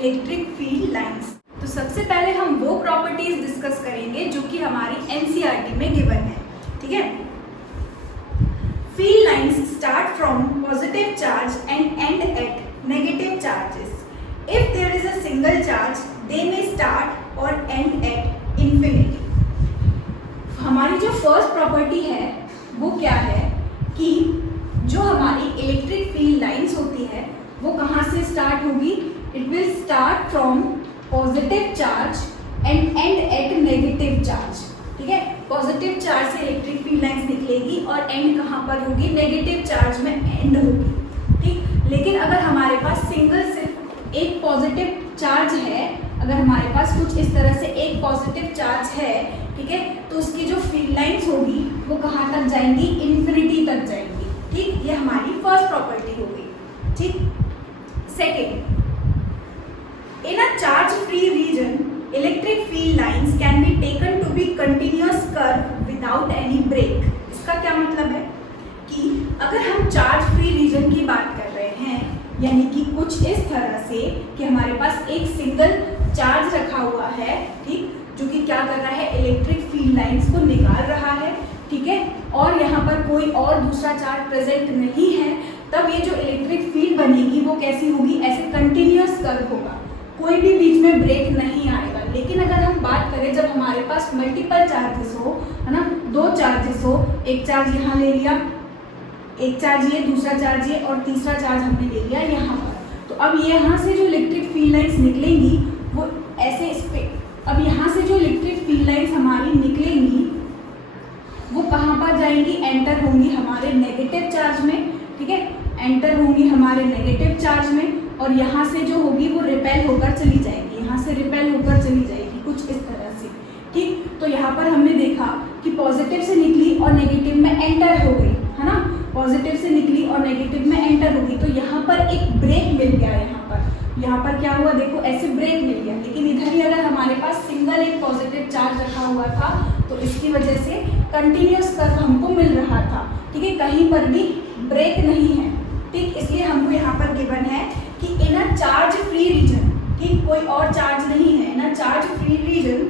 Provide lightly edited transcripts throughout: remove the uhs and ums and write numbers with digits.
Electric field lines. तो सबसे पहले हम वो प्रॉपर्टीज डिस्कस करेंगे जो कि हमारी एनसीईआरटी में गिवन है, ठीक है। Field lines start from positive charge and end at negative charges. If there is a single charge they may start और एंड एट इंफिनिटी। हमारी जो फर्स्ट प्रॉपर्टी है वो क्या है कि जो हमारी इलेक्ट्रिक फील्ड लाइंस होती है वो कहाँ से स्टार्ट होगी? It will start from positive charge and end at negative charge, ठीक है। पॉजिटिव चार्ज से इलेक्ट्रिक फील्ड लाइंस निकलेगी और एंड कहाँ पर होगी? नेगेटिव चार्ज में एंड होगी, ठीक। लेकिन अगर हमारे पास सिंगल सिर्फ एक पॉजिटिव चार्ज है, अगर हमारे पास कुछ इस तरह से एक पॉजिटिव चार्ज है, ठीक है, तो उसकी जो फील्ड लाइंस होगी वो कहाँ तक जाएंगी? इन्फिनिटी तक जाएंगी, ठीक। ये हमारी फर्स्ट प्रॉपर्टी हो गई, ठीक। Second, in a charge free region electric field lines can be taken to be continuous curve without any break. इसका क्या मतलब है कि अगर हम चार्ज फ्री रीजन की बात कर रहे हैं, यानी कि कुछ इस तरह से कि हमारे पास एक सिंगल चार्ज रखा हुआ है, ठीक, जो कि क्या कर रहा है? इलेक्ट्रिक फील्ड लाइंस को निकाल रहा है, ठीक है, और यहाँ पर कोई और दूसरा चार्ज प्रेजेंट नहीं है, तब ये जो इलेक्ट्रिक फील्ड बनेगी वो कैसी होगी? ऐसे कंटिन्यूअस कर्व होगा, कोई भी बीच में ब्रेक नहीं आएगा। लेकिन अगर हम बात करें जब हमारे पास मल्टीपल चार्जेस हो, है ना, दो चार्जेस हो, एक चार्ज यहाँ ले लिया, एक चार्ज ये, दूसरा चार्ज ये और तीसरा चार्ज हमने ले लिया यहाँ पर, तो अब यहाँ से जो इलेक्ट्रिक फील्ड लाइंस निकलेंगी वो ऐसे इस पे, अब यहाँ से जो इलेक्ट्रिक फील्ड लाइंस हमारी निकलेंगी वो कहाँ पर जाएंगी? एंटर होंगी हमारे नेगेटिव चार्ज में, ठीक है, एंटर होंगी हमारे नेगेटिव चार्ज में, और यहाँ से जो होगी वो रिपेल होकर चली जाएगी, यहाँ से रिपेल होकर चली जाएगी कुछ इस तरह से, ठीक। तो यहाँ पर हमने देखा कि पॉजिटिव से निकली और नेगेटिव में एंटर हो गई, है ना, पॉजिटिव से निकली और नेगेटिव में एंटर हो गई, तो यहाँ पर एक ब्रेक मिल गया। यहाँ पर क्या हुआ? देखो ऐसे ब्रेक मिल गया। लेकिन इधर ही अगर हमारे पास सिंगल एक पॉजिटिव चार्ज रखा हुआ था तो इसकी वजह से कंटिन्यूअस कर्व हमको मिल रहा था, ठीक है, कहीं पर भी ब्रेक नहीं है, ठीक। इसलिए हमको यहाँ पर गिवन है कि in a charge free region, ठीक, कोई और चार्ज नहीं है, in a charge free region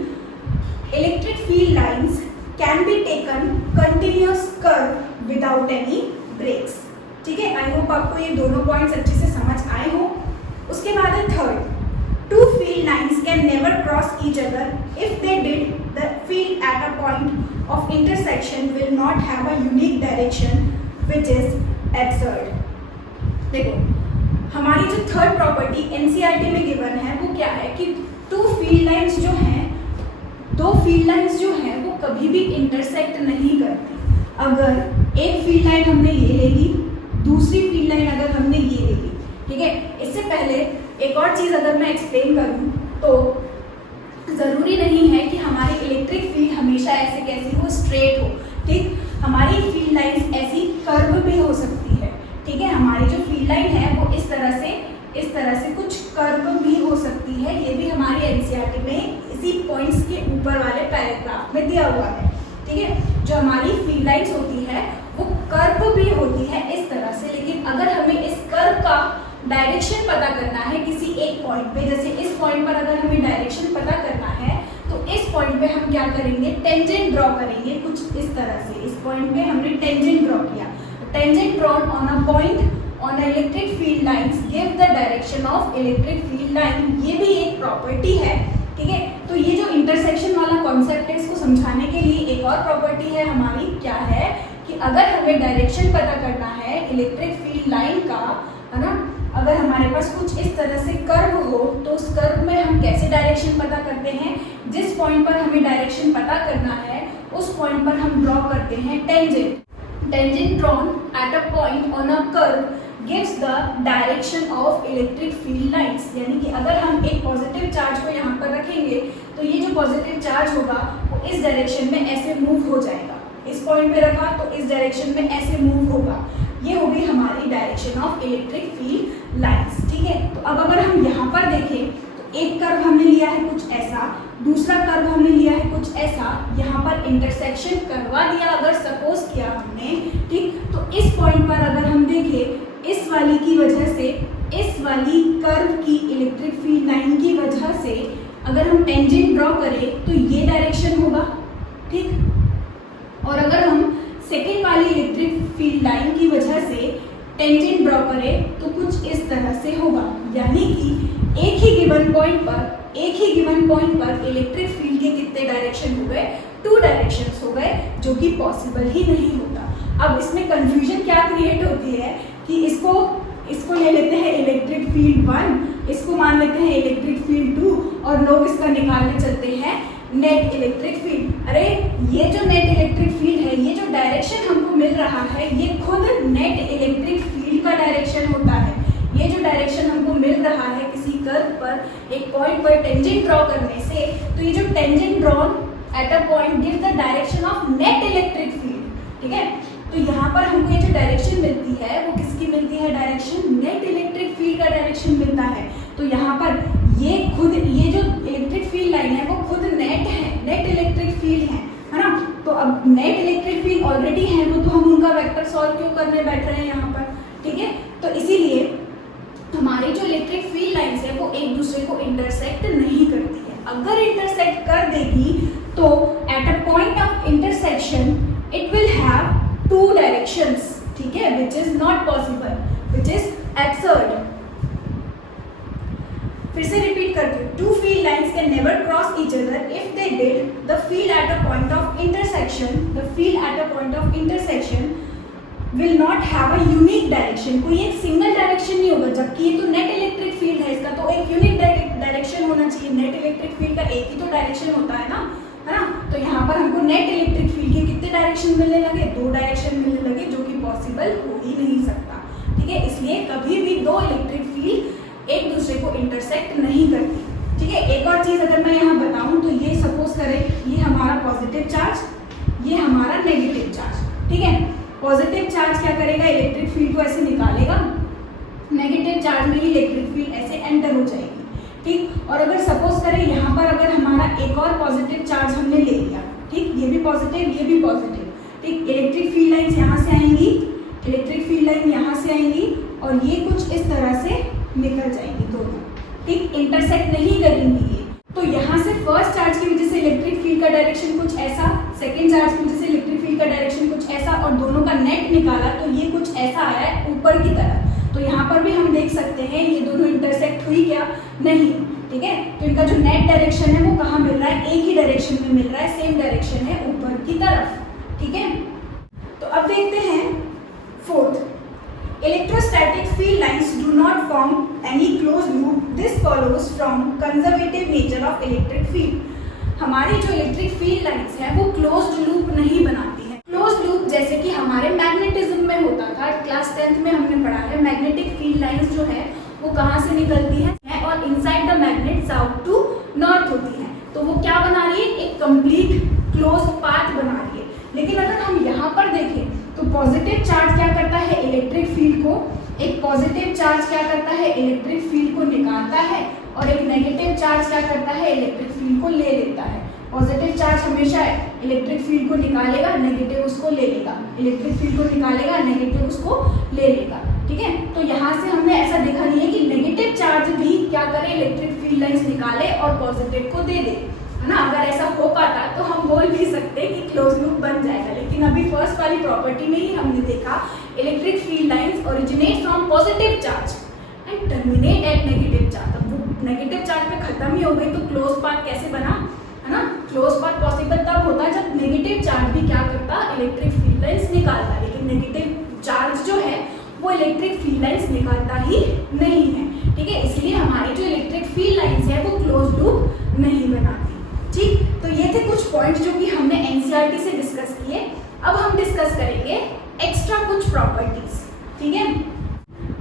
electric field lines can be taken continuous curve without any breaks, ठीक है। आई होप आपको ये दोनों पॉइंट्स अच्छे से समझ आए हो। उसके बाद है third, two field lines can never cross each other if they did the field at a point of intersection will not have a unique direction which is absurd. देखो हमारी जो थर्ड प्रॉपर्टी एनसीईआरटी में given है वो क्या है कि to field lines जो हैं, दो फील्ड लाइंस जो हैं वो कभी भी इंटरसेक्ट नहीं करती। अगर एक फील्ड लाइन हमने ये ले ली, दूसरी फील्ड लाइन अगर हमने ये ले ली, ठीक है। इससे पहले एक और चीज़ अगर मैं एक्सप्लेन करूँ तो ज़रूरी नहीं है कि हमारी इलेक्ट्रिक फील्ड हमेशा ऐसे कैसी हो? स्ट्रेट हो, ठीक। हमारी फील्ड लाइंस ऐसी कर्व भी हो सकती है, ठीक है। हमारी जो फील्ड लाइन है वो इस तरह से कुछ कर्व भी हो सकती है। ये भी हमारी एनसीईआरटी में इसी पॉइंट्स के ऊपर वाले पैराग्राफ में दिया हुआ है, ठीक है। जो हमारी फील्ड लाइंस होती है वो कर्व भी होती है इस तरह से, लेकिन अगर हमें इस कर्व का डायरेक्शन पता करना है किसी एक पॉइंट पे, जैसे इस पॉइंट पर अगर हमें डायरेक्शन पता करना है तो इस पॉइंट पे हम क्या करेंगे? टेंजेंट ड्रॉ करेंगे कुछ इस तरह से। इस पॉइंट पे हमने टेंजेंट ड्रॉ किया, tangent drawn on a point on electric field lines give the direction of electric field line. ये भी एक प्रॉपर्टी है, ठीक है। तो ये जो इंटरसेक्शन वाला कॉन्सेप्ट है इसको समझाने के लिए एक और प्रॉपर्टी है हमारी, क्या है कि अगर हमें डायरेक्शन पता करना है इलेक्ट्रिक फील्ड लाइन का, है ना, अगर हमारे पास कुछ इस तरह से कर्व हो तो उस कर्व में हम कैसे डायरेक्शन पता करते हैं? जिस पॉइंट पर हमें डायरेक्शन पता करना है उस पॉइंट पर हम ड्रॉ करते हैं tangent. Tangent drawn at a point on a curve gives the direction of electric field lines. यानी कि अगर हम एक पॉजिटिव चार्ज को यहाँ पर रखेंगे तो ये जो पॉजिटिव चार्ज होगा वो इस डायरेक्शन में ऐसे मूव हो जाएगा। इस पॉइंट पे रखा तो इस डायरेक्शन में ऐसे मूव होगा। ये होगी हमारी direction of electric field lines, ठीक है। तो अब अगर हम यहाँ पर देखें तो एक कर्व हमने लिया है कुछ ऐसा, दूसरा कर्व हमने लिया है कुछ ऐसा, यहाँ पर इंटरसेक्शन करवा दिया अगर सपोज किया हमने, ठीक। तो इस पॉइंट पर अगर हम देखें इस वाली की वजह से इस वाली कर्व की इलेक्ट्रिक फील्ड लाइन से अगर हम टेंजेंट ड्रॉ करें तो ये डायरेक्शन होगा, ठीक। और अगर हम सेकेंड वाली इलेक्ट्रिक फील्ड लाइन की वजह से टेंजेंट ड्रॉ करें तो कुछ इस तरह से होगा, यानी कि एक ही गिवन पॉइंट पर इलेक्ट्रिक फील्ड के कितने डायरेक्शन हो गए, 2 डायरेक्शंस हो गए, जो कि पॉसिबल ही नहीं होता। अब इसमें कंफ्यूजन क्या क्रिएट होती है कि इसको ले लेते हैं इलेक्ट्रिक फील्ड 1, इसको मान लेते हैं इलेक्ट्रिक फील्ड 2 और लोग इसका निकालने चलते हैं नेट इलेक्ट्रिक फील्ड। अरे ये जो नेट इलेक्ट्रिक फील्ड है, ये जो डायरेक्शन हमको मिल रहा है, ये खुद नेट इलेक्ट्रिक फील्ड का डायरेक्शन होता है। ये जो डायरेक्शन हमको मिल रहा है किसी कर्व पर एक पॉइंट पर टेंजेंट ड्रॉ करने से, तो ये जो tangent drawn at a point give the direction of net electric field, ठीक है। तो यहाँ पर हमको ये जो डायरेक्शन मिलती है वो किसकी मिलती है, डायरेक्शन नेट इलेक्ट्रिक फील्ड का डायरेक्शन मिलता है। तो यहाँ पर ये जो इलेक्ट्रिक फील्ड लाइन है वो खुद नेट है, नेट इलेक्ट्रिक फील्ड है ना। तो अब नेट इलेक्ट्रिक फील्ड ऑलरेडी है वो, तो हम उनका वेक्टर सॉल्व क्यों करने बैठ रहे हैं यहाँ पर, ठीक है। तो इसीलिए हमारी जो इलेक्ट्रिक फील्ड लाइंस है वो एक दूसरे को इंटरसेक्ट नहीं करती है। अगर इंटरसेक्ट कर देगी तो eight a point of intersection it will have 2 directions, ठीक है, which is not possible, which is absurd. फिर से रिपीट करती हूँ, 2 field lines can never cross each other. If they did, the field at a point of intersection will not have a unique direction. कोई एक single direction नहीं होगा, जबकि ये तो नेट इलेक्ट्रिक फील्ड है, इसका तो एक यूनिक डायरेक्शन होना चाहिए। नेट इलेक्ट्रिक फील्ड का एक ही तो डायरेक्शन होता है ना, तो यहाँ पर हमको नेट इलेक्ट्रिक फील्ड के कितने डायरेक्शन मिलने लगे, 2 डायरेक्शन मिलने लगे, जो कि पॉसिबल हो ही नहीं सकता, ठीक है। इसलिए कभी भी 2 इलेक्ट्रिक फील्ड एक दूसरे को इंटरसेक्ट नहीं करती, ठीक है। एक और चीज अगर मैं यहाँ बताऊं तो ये सपोज करें, ये हमारा पॉजिटिव चार्ज, ये हमारा नेगेटिव चार्ज, ठीक है। पॉजिटिव चार्ज क्या करेगा, इलेक्ट्रिक फील्ड को ऐसे निकालेगा, नेगेटिव चार्ज में ही इलेक्ट्रिक फील्ड ऐसे एंटर हो जाएगी, ठीक। और अगर सपोज करें यहाँ पर अगर हमारा एक और पॉजिटिव चार्ज हमने ले लिया, ठीक, ये भी पॉजिटिव, ये भी पॉजिटिव, ठीक। इलेक्ट्रिक फील्ड लाइन्स यहाँ से आएंगी, इलेक्ट्रिक फील्ड लाइन यहाँ से आएंगी और ये कुछ इस तरह से निकल जाएंगी दोनों, ठीक, इंटरसेक्ट नहीं करेंगी ये। तो यहाँ से फर्स्ट चार्ज की वजह से इलेक्ट्रिक फील्ड का डायरेक्शन कुछ ऐसा, सेकंड चार्ज की वजह से इलेक्ट्रिक फील्ड का डायरेक्शन कुछ ऐसा, और दोनों का नेट निकाला तो ये कुछ ऐसा आया है ऊपर की तरफ। तो यहाँ पर भी हम देख सकते हैं ये दोनों इंटरसेक्ट हुई क्या, नहीं, ठीक है। तो इनका जो नेट डायरेक्शन है वो कहाँ मिल रहा है, एक ही डायरेक्शन में मिल रहा है, सेम डायरेक्शन है ऊपर की तरफ, ठीक है। तो अब देखते हैं fourth, electrostatic field lines do not form any closed loop. This follows from conservative nature of electric field. हमारी जो इलेक्ट्रिक फील्ड लाइंस हैं वो क्लोज्ड लूप नहीं बनाती हैं। क्लोज्ड लूप जैसे कि हमारे मैग्नेटिज्म में होता था, क्लास 10th में हमने पढ़ा है, मैग्नेटिक फील्ड लाइंस जो है वो कहाँ से निकलती है और inside the magnet south to north होती है। तो वो क्या बना रही है, एक कंप्लीट क्लोज पाथ बना रही है। लेकिन अगर हम यहाँ पर देखें तो पॉजिटिव चार्ज क्या करता है, इलेक्ट्रिक फील्ड को, एक पॉजिटिव चार्ज क्या करता है, इलेक्ट्रिक फील्ड को निकालता है, और एक नेगेटिव चार्ज क्या करता है, इलेक्ट्रिक फील्ड को ले लेता है। पॉजिटिव चार्ज हमेशा इलेक्ट्रिक फील्ड को निकालेगा, नेगेटिव उसको ले लेगा, इलेक्ट्रिक फील्ड को निकालेगा, नेगेटिव उसको ले लेगा, ठीक है। तो यहाँ से हमने ऐसा देखा नहीं है कि नेगेटिव चार्ज भी क्या करे, इलेक्ट्रिक फील्ड लाइंस निकाले और पॉजिटिव को दे दे, है ना। अगर ऐसा हो पाता तो हम बोल भी सकते कि क्लोज लूप बन जाएगा, लेकिन अभी फर्स्ट वाली प्रॉपर्टी में ही हमने देखा electric field lines originate from positive charge and terminate at negative charge. अब वो नेगेटिव चार्ज पे खत्म ही हो गई तो क्लोज पाथ कैसे बना, है ना। क्लोज पाथ पॉसिबल तब होता है जब नेगेटिव चार्ज भी क्या करता, इलेक्ट्रिक फील्ड लाइंस निकालता, लेकिन नेगेटिव चार्ज जो है वो इलेक्ट्रिक फील्ड लाइंस निकालता ही नहीं है, ठीक है। इसलिए हमारी जो इलेक्ट्रिक फील्ड लाइंस है वो क्लोज लूप नहीं बनाती, ठीक। तो ये थे कुछ पॉइंट जो कि हमने एनसीईआरटी से डिस्कस किए। अब हम डिस्कस करेंगे एक्स्ट्रा कुछ प्रॉपर्टीज, ठीक है।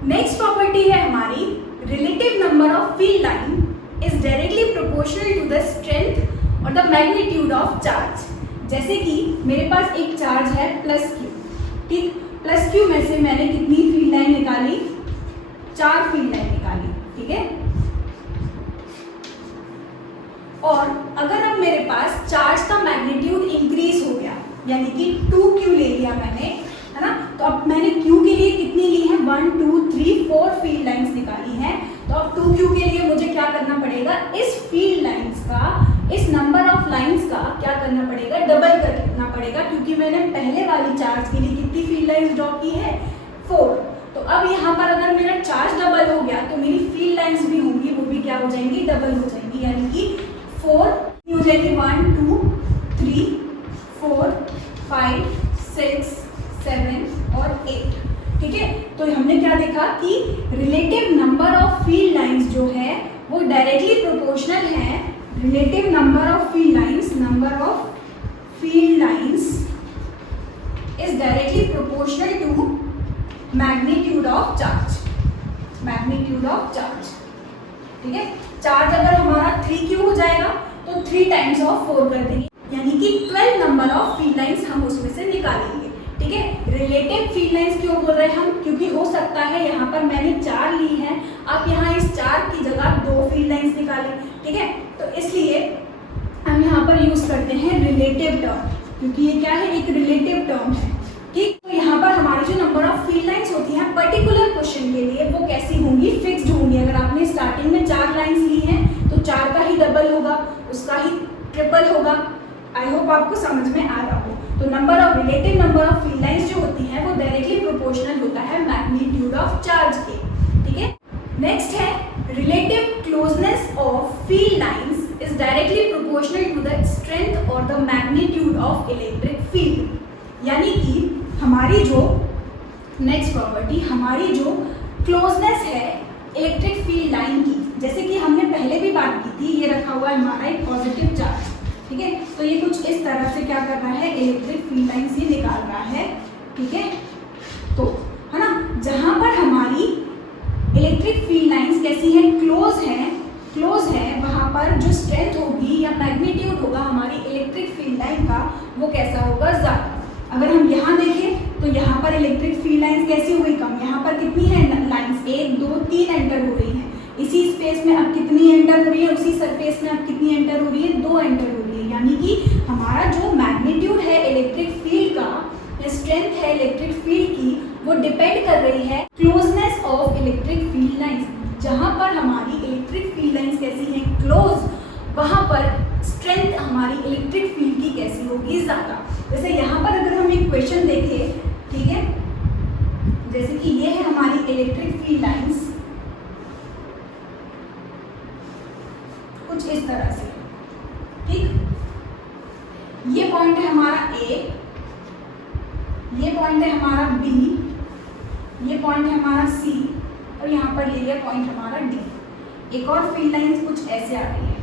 नेक्स्ट प्रॉपर्टी है हमारी relative number of field line is directly proportional to the strength और द मैग्नीट्यूड ऑफ चार्ज। जैसे कि मेरे पास एक चार्ज है प्लस क्यू, ठीक, प्लस क्यू में से मैंने कितनी फील्ड लाइन निकाली, 4 फील्ड लाइन निकाली, ठीक है। और अगर अब मेरे पास चार्ज का मैग्नीट्यूड इंक्रीज हो गया, यानी कि 2Q ले लिया मैंने, है ना। तो अब मैंने Q के लिए कितनी ली है, 1 2 3 4 फील्ड लाइंस निकाली हैं। तो अब 2Q के लिए मुझे क्या करना पड़ेगा, इस फील्ड चार्ज के लिए कितनी फील्ड लाइंस ड्रॉ की है, 4। तो अब यहाँ पर अगर मेरा चार्ज डबल हो गया तो मेरी फील्ड लाइंस भी होंगी, वो भी क्या हो जाएंगी, डबल हो जाएंगी, यानी कि 4 हो जाएगी, 1 2 3 4 5 6 7 और 8। ठीक है, तो हमने क्या देखा कि relative number of field lines जो है वो डायरेक्टली प्रोपोर्शनल है, relative number of field lines, number of field lines is directly proportional to magnitude of charge, magnitude of charge. ठीक है, चार्ज अगर हमारा 3Q हो जाएगा तो 3 टाइम्स ऑफ 4 कर देंगे, यानी कि 12 नंबर ऑफ फील्ड लाइंस हम उसमें से निकालेंगे। ठीक है, रिलेटिव फील्ड लाइंस क्यों बोल रहे हैं हम, क्योंकि हो सकता है यहाँ पर मैंने 4 ली है, आप यहाँ इस 4 की जगह 2 फील्ड लाइंस निकालें। ठीक है, तो इसलिए हम यहाँ पर यूज करते हैं रिलेटिव टर्म, क्योंकि ये क्या है, एक रिलेटिव टर्म है। ठीक, तो यहाँ पर हमारी जो नंबर ऑफ फील्ड लाइंस होती हैं पर्टिकुलर क्वेश्चन के लिए वो कैसी होंगी, फिक्स्ड होंगी। अगर आपने स्टार्टिंग में 4 लाइंस ली हैं तो 4 का ही डबल होगा, उसका ही ट्रिपल होगा। आई होप आपको समझ में आ रहा हो। तो number of relative number of field lines जो होती हैं वो डायरेक्टली प्रोपोर्शनल होता है मैग्नीट्यूड ऑफ चार्ज के। ठीक है, नेक्स्ट है relative closeness of field lines is directly proportional to the strength और the magnitude of electric field. यानी कि हमारी जो नेक्स्ट प्रॉपर्टी, हमारी जो क्लोजनेस है इलेक्ट्रिक फील्ड लाइन की, जैसे कि हमने पहले भी बात की थी, ये रखा हुआ है हमारा एक पॉजिटिव चार्ज। ठीक है, तो ये कुछ इस तरह से क्या कर रहा है, इलेक्ट्रिक फील्ड लाइन से निकाल रहा है। ठीक है, तो है ना, जहां पर हमारी इलेक्ट्रिक फील्ड लाइंस कैसी है, क्लोज है, वहां पर जो स्ट्रेंथ होगी या मैग्नीट्यूड होगा हमारी इलेक्ट्रिक फील्ड लाइन का वो कैसा होगा, ज्यादा। अगर हम यहाँ देखें तो यहाँ पर इलेक्ट्रिक फील्ड लाइंस कैसी हो गई, कम। यहाँ पर कितनी है लाइंस, 1 2 3 एंटर हो रही हैं। इसी स्पेस में अब कितनी एंटर हो रही है, उसी सरफेस में अब कितनी एंटर हो रही है, 2 एंटर हो रही है। यानी कि हमारा जो मैग्नीट्यूड है इलेक्ट्रिक फील्ड का, स्ट्रेंथ है इलेक्ट्रिक फील्ड की, वो डिपेंड कर रही है closeness of electric field lines. जहाँ पर हमारी इलेक्ट्रिक फील्ड लाइंस कैसी हैं, क्लोज, वहाँ पर स्ट्रेंथ हमारी इलेक्ट्रिक फील्ड की कैसी होगी, ज्यादा। जैसे यहाँ पर अगर हम एक क्वेश्चन देखें, ठीक है, जैसे कि ये है हमारी इलेक्ट्रिक फील्ड लाइंस कुछ इस तरह से। ठीक, ये पॉइंट है हमारा A, ये पॉइंट है हमारा B, ये पॉइंट है हमारा C और यहाँ पर ले लिया पॉइंट हमारा D। एक और फील्ड लाइंस कुछ ऐसे आ रही है।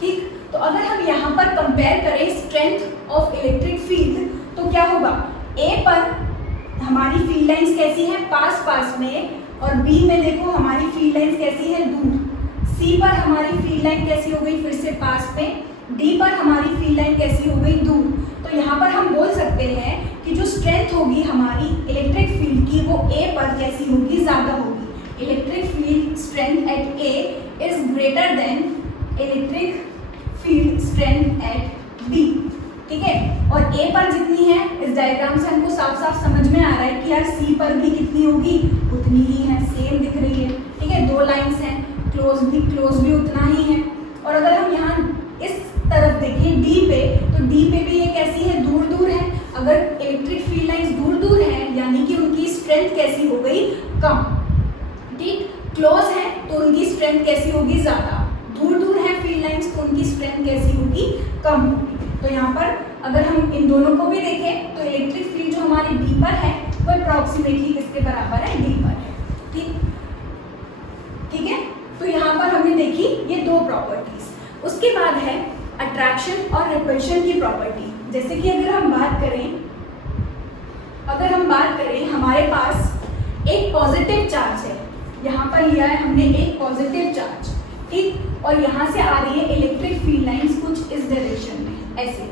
ठीक, तो अगर हम यहाँ पर कंपेयर करें स्ट्रेंथ ऑफ इलेक्ट्रिक फील्ड तो क्या होगा, A पर हमारी फील्ड लाइंस कैसी है, पास में, और B में देखो हमारी फील्ड लाइंस कैसी है, दूर। C पर हमारी फील्ड लाइन कैसी हो गई, फिर से पास में। D पर हमारी फील्ड लाइन कैसी हो गई, दूर। तो यहाँ पर हम बोल सकते हैं कि जो स्ट्रेंथ होगी हमारी इलेक्ट्रिक फील्ड की वो A पर कैसी होगी, ज्यादा होगी। Electric field strength eight A is greater than electric field strength eight B। ठीक है, और A पर जितनी है, इस डायग्राम से हमको साफ साफ समझ में आ रहा है कि यार C पर भी कितनी होगी, उतनी ही है, सेम दिख रही है। ठीक है, 2 लाइंस हैं, क्लोज भी उतना ही है। और अगर हम यहाँ इस तरफ देखें D पे, तो D पे भी ये कैसी है, दूर है। अगर इलेक्ट्रिक फील्ड लाइंस दूर है यानी कि उनकी स्ट्रेंथ कैसी हो गई, कम। ठीक, क्लोज है तो उनकी स्ट्रेंथ कैसी होगी, ज्यादा। दूर है फील्ड लाइंस तो उनकी स्ट्रेंथ कैसी होगी, कम होगी। तो यहाँ पर अगर हम इन दोनों को भी देखें तो इलेक्ट्रिक फील्ड जो हमारी B पर है वो अप्रॉक्सीमेटली किसके बराबर है, D पर है। ठीक है, तो यहाँ पर हमने देखी ये 2 प्रॉपर्टीज। उसके बाद है अट्रैक्शन और रिपल्शन की प्रॉपर्टी। जैसे कि अगर हम बात करें हमारे पास एक पॉजिटिव चार्ज है, यहाँ पर लिया है हमने एक पॉजिटिव चार्ज। ठीक, और यहाँ से आ रही है इलेक्ट्रिक फील्ड लाइंस कुछ इस डायरेक्शन में, ऐसे।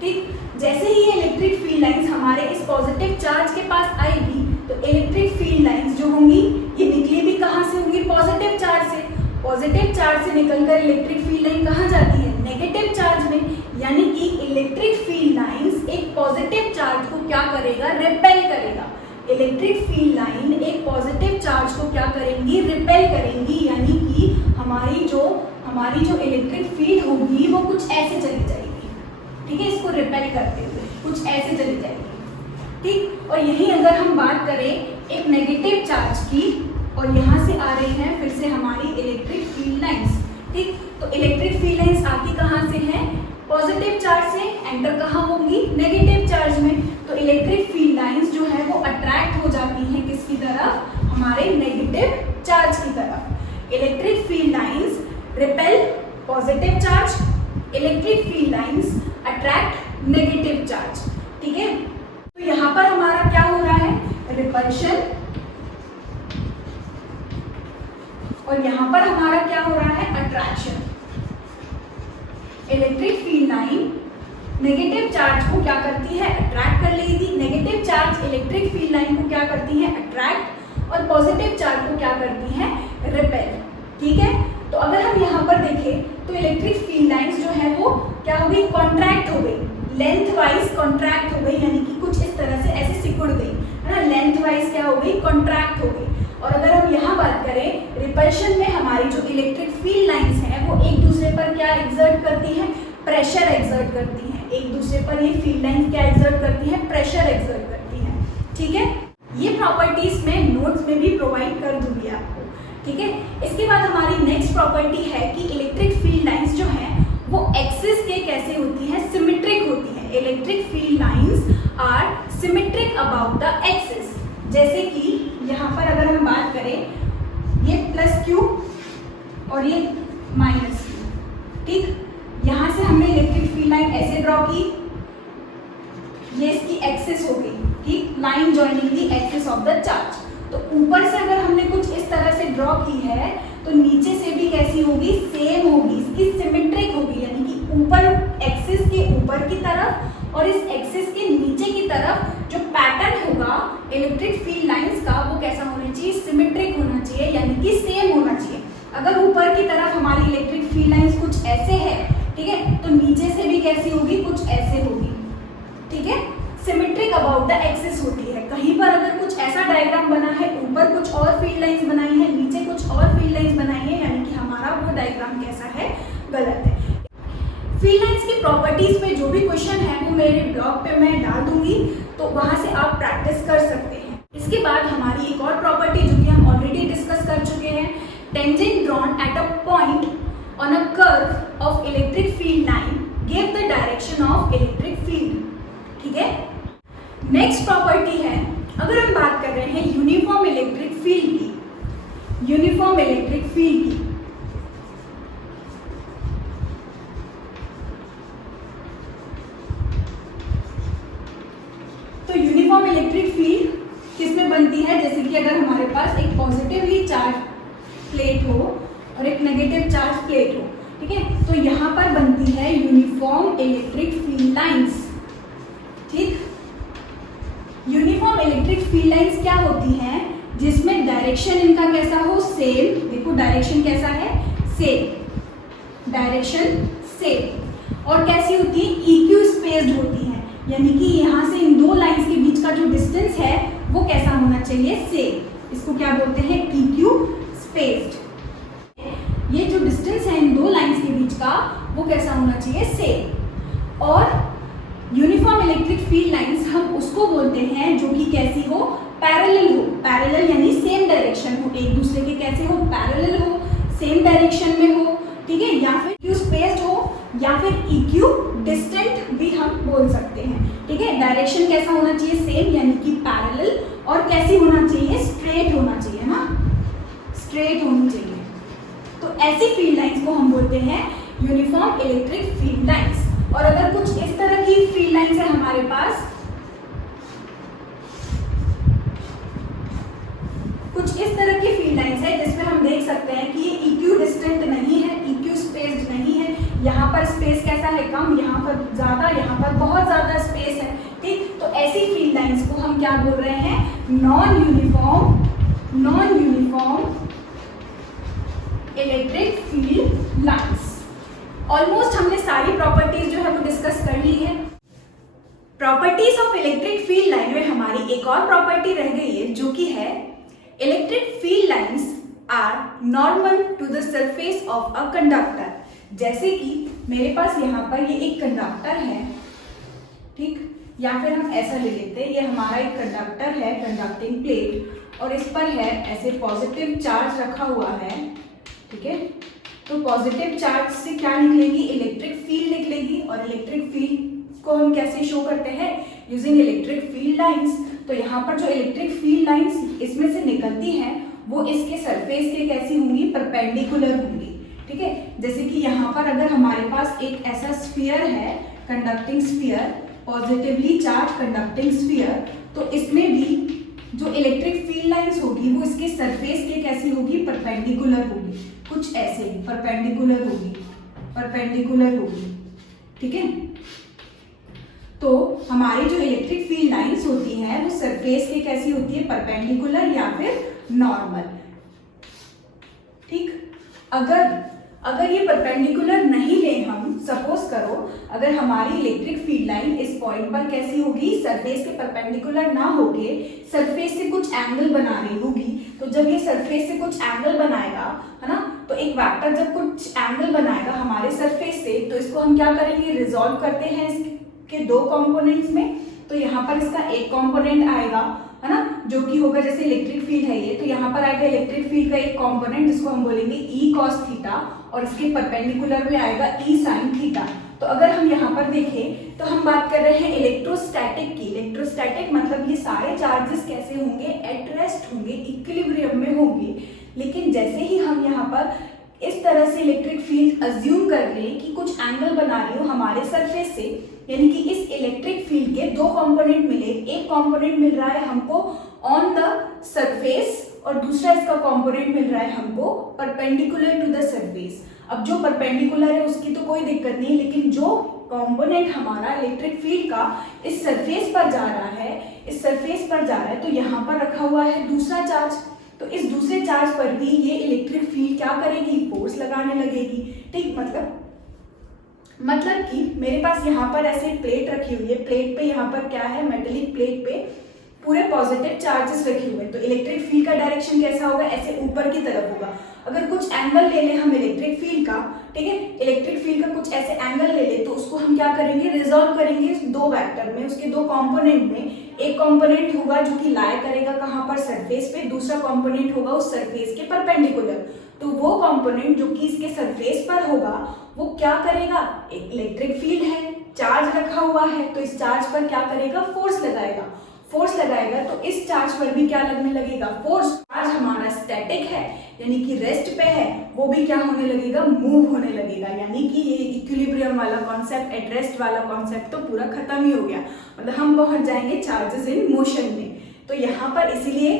ठीक, जैसे ही ये इलेक्ट्रिक फील्ड लाइंस हमारे इस पॉजिटिव चार्ज के पास आएगी तो इलेक्ट्रिक फील्ड लाइंस जो होंगी ये निकली भी कहाँ से होंगी, पॉजिटिव चार्ज से। पॉजिटिव चार्ज से निकलकर इलेक्ट्रिक फील्ड लाइन कहाँ जाती है, नेगेटिव चार्ज में। यानी कि इलेक्ट्रिक फील्ड लाइंस एक पॉजिटिव चार्ज को क्या करेगा, रिपेल करेगा। इलेक्ट्रिक फील्ड लाइन एक पॉजिटिव चार्ज को क्या करेंगी, रिपेल करेंगी। यानी कि हमारी जो हमारी जो इलेक्ट्रिक फील्ड होगी वो कुछ ऐसे चली जाएगी, ठीक है, इसको रिपेल करते हुए कुछ ऐसे चली जाएगी, ठीक। और यही अगर हम बात करें एक नेगेटिव चार्ज की, और यहाँ से आ रही हैं फिर से हमारी इलेक्ट्रिक फील्ड लाइंस, ठीक। तो इलेक्ट्रिक फील्ड लाइंस आती कहाँ से हैं? पॉजिटिव चार्ज से, एंटर कहाँ होंगी? नेगेटिव चार्ज में। तो इलेक्ट्रिक फील्ड लाइंस जो है वो अट्रैक्ट हो जाती हैं किसकी तरफ? हमारे नेगेटिव चार्ज की तरफ। Electric field lines repel positive charge, electric field lines attract negative charge, ठीक है। तो यहाँ पर हमारा क्या हो रहा है? रिपल्शन, और यहाँ पर हमारा क्या हो रहा है? Attraction. Electric field line negative charge को क्या करती है? अट्रैक्ट कर लेगी। Negative charge electric field line को क्या करती है? अट्रैक्ट, और पॉजिटिव चार्ज को क्या करती है? रिपेल, ठीक है। तो अगर हम यहाँ पर देखें तो इलेक्ट्रिक फील्ड लाइंस जो है वो क्या हो गई? कॉन्ट्रैक्ट हो गई, लेंथ वाइज कॉन्ट्रैक्ट हो गई, यानी कि कुछ इस तरह से ऐसे सिकुड़ गई, है ना। लेंथ वाइज क्या हो गई? कॉन्ट्रैक्ट हो गई। और अगर हम यहाँ बात करें रिपल्शन में, हमारी जो इलेक्ट्रिक फील्ड लाइंस हैं वो एक दूसरे पर क्या एक्सर्ट करती हैं? प्रेशर एक्सर्ट करती हैं। एक दूसरे पर ये फील्ड लाइंस क्या एक्सर्ट करती हैं? प्रेशर एक्सर्ट करती हैं, ठीक है। ये प्रॉपर्टीज मैं नोट्स में भी प्रोवाइड कर दूंगी आपको, ठीक है। इसके बाद हमारी नेक्स्ट प्रॉपर्टी है कि इलेक्ट्रिक फील्ड लाइंस जो है वो एक्सिस के कैसे होती हैं? सिमेट्रिक होती हैं। Electric field lines are symmetric about the axis. जैसे कि यहाँ पर अगर हम बात करें, ये प्लस क्यू और ये माइनस क्यू, ठीक। यहाँ से हमने इलेक्ट्रिक फील्ड लाइन ऐसे ड्रॉ की, ये इसकी एक्सिस हो गई, ठीक। Line joining the axis of the charge. तो ऊपर से अगर हमने कुछ इस तरह से ड्रॉ की है तो नीचे से भी कैसी होगी? सेम होगी, इसकी सिमेट्रिक होगी, यानी कि ऊपर एक्सिस के ऊपर की तरफ और इस एक्सिस के नीचे की तरफ जो पैटर्न होगा इलेक्ट्रिक फील्ड लाइंस का वो कैसा होना चाहिए? सिमेट्रिक होना चाहिए, यानी कि सेम होना चाहिए। अगर ऊपर की तरफ हमारी इलेक्ट्रिक फील्ड लाइंस कुछ ऐसे है, ठीक है, तो नीचे से भी कैसी होगी? कुछ ऐसे होगी, ठीक है। सिमेट्रिक अबाउट द एक्सिस होती है। कहीं पर अगर कुछ ऐसा डायग्राम बना है, ऊपर कुछ और फील्ड लाइंस बनाई है, नीचे कुछ और फील्ड लाइंस बनाई है, यानी कि हमारा वो डायग्राम कैसा है? गलत है। फील्ड लाइंस की प्रॉपर्टीज में जो भी क्वेश्चन है वो मेरे ब्लॉग पे मैं डाल दूंगी, तो वहां से आप प्रैक्टिस कर सकते हैं। इसके बाद हमारी एक और प्रॉपर्टी जो कि हम ऑलरेडी डिस्कस कर चुके हैं, tangent drawn at a point on a curve of electric field line give the direction of electric field, ठीक है। नेक्स्ट प्रॉपर्टी है, अगर हम बात कर रहे हैं यूनिफॉर्म इलेक्ट्रिक फील्ड की, यूनिफॉर्म इलेक्ट्रिक फील्ड की, तो यूनिफॉर्म इलेक्ट्रिक फील्ड किसमें बनती है? जैसे कि अगर हमारे पास एक पॉजिटिवली चार्ज प्लेट हो और एक नेगेटिव चार्ज प्लेट हो, ठीक है, तो यहाँ पर बनती है यूनिफॉर्म इलेक्ट्रिक फील्ड लाइंस, ठीक। यूनिफॉर्म इलेक्ट्रिक फील्ड लाइंस क्या होती हैं? जिसमें डायरेक्शन इनका कैसा हो? सेम। देखो डायरेक्शन कैसा है? Same, direction same. और कैसी होती है? इक्यू स्पेस्ड होती है, यानी कि यहाँ से इन दो लाइंस के बीच का जो डिस्टेंस है वो कैसा होना चाहिए? सेम। इसको क्या बोलते हैं? इक्यू स्पेस्ड। ये जो डिस्टेंस है इन दो लाइंस के बीच का वो कैसा होना चाहिए? सेम। और यूनिफॉर्म इलेक्ट्रिक फील्ड लाइंस हम उसको बोलते हैं जो कि कैसी हो? पैरेलल हो। पैरेलल यानी सेम डायरेक्शन हो, एक दूसरे के कैसे हो? पैरेलल हो, सेम डायरेक्शन में हो, ठीक है। या फिर इक्यू स्पेस्ड हो या फिर इक्यू डिस्टेंट भी हम बोल सकते हैं, ठीक है। डायरेक्शन कैसा होना चाहिए? सेम, यानी कि पैरेलल। और कैसी होना चाहिए? स्ट्रेट होना चाहिए ना, स्ट्रेट होनी चाहिए। तो ऐसी फील्ड लाइंस को हम बोलते हैं यूनिफॉर्म इलेक्ट्रिक फील्ड लाइंस। और अगर कुछ इस तरह की फील्ड लाइंस है हमारे पास, कुछ इस तरह की फील्ड लाइंस है जिसमें हम देख सकते हैं कि ये इक्यू डिस्टेंट नहीं है, इक्यू स्पेस्ड नहीं है, यहाँ पर स्पेस कैसा है? कम, यहाँ पर ज्यादा, यहाँ पर बहुत ज्यादा स्पेस है, ठीक। तो ऐसी फील्ड लाइंस को हम क्या बोल रहे हैं? Non uniform electric field lines. Almost हमने सारी प्रॉपर्टीज जो है वो डिस्कस कर ली है। Properties of electric field line में हमारी एक और प्रॉपर्टी रह गई है जो कि है electric field lines are normal to the surface of a conductor. जैसे कि मेरे पास यहाँ पर ये एक कंडक्टर है, ठीक, या फिर हम ऐसा ले लेते हैं, ये हमारा एक कंडक्टर है, कंडक्टिंग प्लेट, और इस पर है ऐसे पॉजिटिव चार्ज रखा हुआ है, ठीक है। तो पॉजिटिव चार्ज से क्या निकलेगी, इलेक्ट्रिक फील्ड निकलेगी, और इलेक्ट्रिक फील्ड को हम कैसे शो करते हैं, यूजिंग इलेक्ट्रिक फील्ड लाइंस। तो यहाँ पर जो इलेक्ट्रिक फील्ड लाइंस इसमें से निकलती हैं वो इसके सरफेस के कैसी होंगी, परपेंडिकुलर होंगी, ठीक है। जैसे कि यहाँ पर अगर हमारे पास एक ऐसा स्फीयर है, conducting sphere, positively charge conducting sphere, तो इसमें भी जो इलेक्ट्रिक फील्ड लाइंस होगी वो इसके सरफेस के कैसी होगी, परपेंडिकुलर होगी, कुछ ऐसे परपेंडिकुलर होगी, परपेंडिकुलर होगी, ठीक है। तो हमारी जो इलेक्ट्रिक फील्ड लाइंस होती हैं वो सरफेस के कैसी होती है, परपेंडिकुलर या फिर नॉर्मल, ठीक। अगर ये परपेंडिकुलर नहीं ले हम, सपोज करो अगर हमारी इलेक्ट्रिक फील्ड लाइन इस पॉइंट पर कैसी होगी, सरफेस के परपेंडिकुलर ना होके सरफेस से कुछ एंगल बना रही होगी, तो जब ये सरफेस से कुछ एंगल बनाएगा, है ना, तो एक वेक्टर जब कुछ एंगल बनाएगा हमारे सरफेस से, तो इसको हम क्या करेंगे, रिजॉल्व करते हैं इसके दो कंपोनेंट्स में। तो यहाँ पर इसका एक कंपोनेंट आएगा, है ना, जो कि होगा जैसे इलेक्ट्रिक फील्ड है ये, तो यहाँ पर आएगा इलेक्ट्रिक फील्ड का एक कंपोनेंट जिसको हम बोलेंगे ई कॉस थीटा, और इसके परपेंडिकुलर में आएगा ई साइन थीटा। तो अगर हम यहाँ पर देखें तो हम बात कर रहे हैं इलेक्ट्रोस्टैटिक की। इलेक्ट्रोस्टैटिक मतलब ये सारे चार्जेस कैसे होंगे, एट रेस्ट होंगे, इक्विलिब्रियम में होंगे। लेकिन जैसे ही हम यहाँ पर इस तरह से इलेक्ट्रिक फील्ड अज्यूम कर लें कि कुछ एंगल बना रही हो हमारे सरफेस से, यानी कि इस इलेक्ट्रिक फील्ड के दो कंपोनेंट मिले, एक कंपोनेंट मिल रहा है हमको ऑन द सरफेस और दूसरा इसका कंपोनेंट मिल रहा है हमको परपेंडिकुलर टू द सरफेस। अब जो परपेंडिकुलर है उसकी तो कोई दिक्कत नहीं, लेकिन जो कंपोनेंट हमारा इलेक्ट्रिक फील्ड का इस सरफेस पर जा रहा है, इस सरफेस पर जा रहा है, तो यहाँ पर रखा हुआ है दूसरा चार्ज, तो इस दूसरे चार्ज पर भी ये इलेक्ट्रिक फील्ड क्या करेगी, फोर्स लगाने लगेगी, ठीक। मतलब कि मेरे पास यहाँ पर ऐसे प्लेट रखी हुई है, प्लेट पे यहाँ पर क्या है, मेटेलिक प्लेट पे पूरे पॉजिटिव चार्जेस रखे हुए हैं, तो इलेक्ट्रिक फील्ड का डायरेक्शन कैसा होगा, ऐसे ऊपर की तरफ होगा। अगर कुछ एंगल ले लें हम इलेक्ट्रिक फील्ड का, ठीक है, इलेक्ट्रिक फील्ड का कुछ ऐसे एंगल ले लें, तो उसको हम क्या करेंगे, रिजॉल्व करेंगे दो वेक्टर में, उसके दो कंपोनेंट में। एक कंपोनेंट होगा जो कि लाई करेगा कहाँ पर, सरफेस पे, दूसरा कंपोनेंट होगा उस सरफेस के परपेंडिकुलर। तो वो कंपोनेंट जो कि इसके सरफेस पर होगा वो क्या करेगा, एक इलेक्ट्रिक फील्ड है, चार्ज रखा हुआ है, तो इस चार्ज पर क्या करेगा, फोर्स लगाएगा। फोर्स लगाएगा तो इस चार्ज पर भी क्या लगने लगेगा, फोर्स। चार्ज हमारा स्टैटिक है यानी कि रेस्ट पे है, वो भी क्या होने लगेगा, मूव होने लगेगा। यानी कि ये इक्विलिब्रियम वाला कॉन्सेप्ट, एट रेस्ट वाला कॉन्सेप्ट तो पूरा खत्म ही हो गया, मतलब हम पहुंच जाएंगे चार्जेस इन मोशन में। तो यहाँ पर इसीलिए